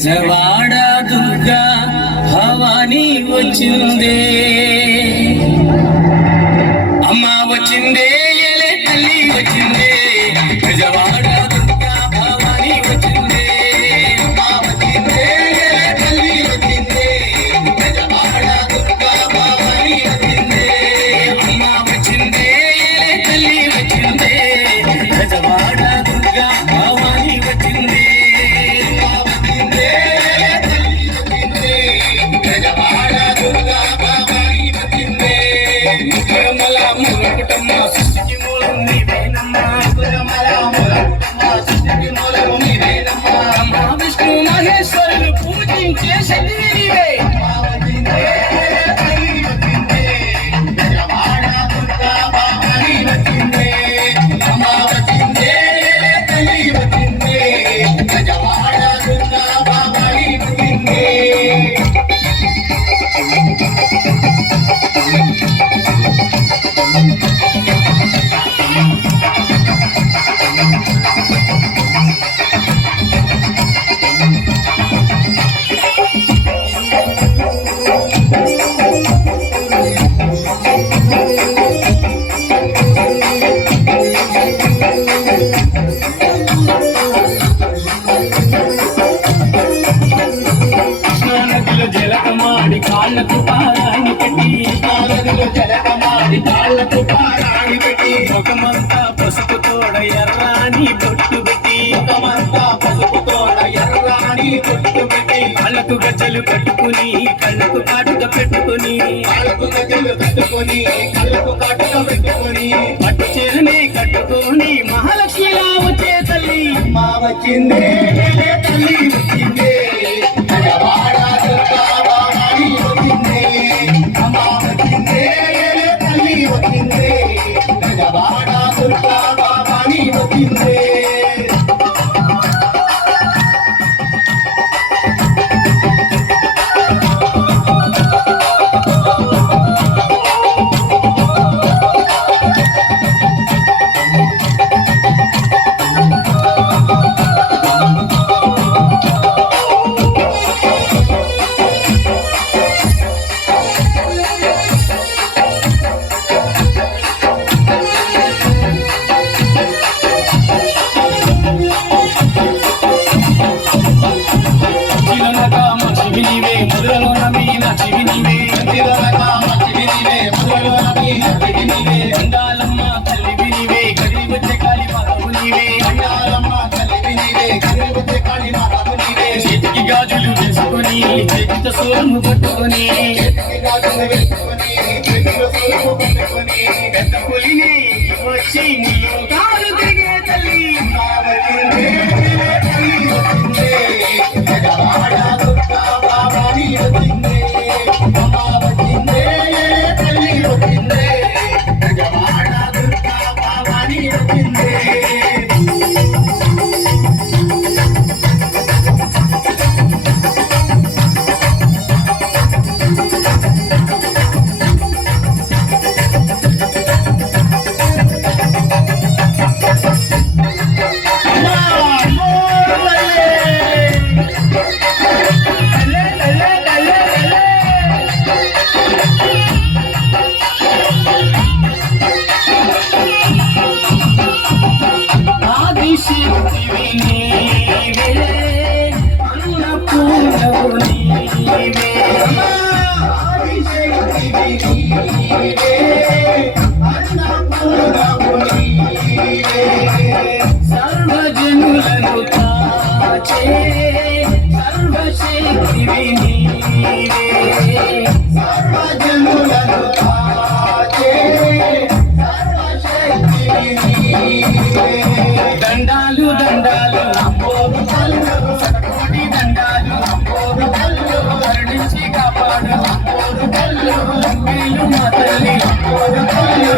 బెజవాడ దుర్గా భవానీ వచ్చిందే, అమ్మ వచ్చిందే, ఎలే తల్లి వచ్చిందే, బెజవాడ దుర్గా భవానీ వచ్చిందే, అమ్మ వచ్చిందే, ఎలే తల్లి వచ్చిందే, బెజవాడ దుర్గా భవానీ వచ్చిందే, అమ్మ వచ్చిందే, ఎలే తల్లి వచ్చిందే, బెజవాడ దుర్గా భవానీ వచ్చిందే. విష్ణు మహేశ్వరులు పూజించే శక్తివే, కాళ్ళకు పారాణి పెట్టి, జలకమాడి కాళ్ళకు పారాణి పెట్టి, ముఖమంతా పసుపు తోడ ఎర్రాని బొట్టు పెట్టి, ముఖమంతా పసుపు తోడ ఎర్రాని బొట్టు పెట్టి, కాళ్ళకు గజ్జలు కట్టుకుని కళ్ళకు కాటుక పెట్టుకుని, కాళ్ళకు గజ్జలు కట్టుకుని కళ్ళకు కాటుక పెట్టుకుని, పట్టు చీరని కట్టుకుని మహాలక్ష్మిలా వచ్చే తల్లి, మా వచ్చిందే తల్లి వచ్చిందే, అండాలమ్మ తల్లి వినివే, కదిలి వచ్చే కాళీ మాతవు నీవే, అండాలమ్మ తల్లి వినివే, కదిలి వచ్చే కాళీ మాతవు నీవే, చేతికి గాజులు వేసుకొని చేతితో సోరము పట్టుకొని, పెద్ద పులిని వచ్చి ముల్లోకాలు దిగే తల్లి, సర్వజనులను కాచే సర్వశక్తివి నీవే, సర్వజనులను కాచే సర్వశక్తివి నీవే, దండాలు దండాలు అంబోరు కల్లు, శతకోటి దండాలు అంబోరు కల్లు, కరుణించి కాపాడు అంబోరు కల్లు, మా తల్లి అంబోరు కల్లు.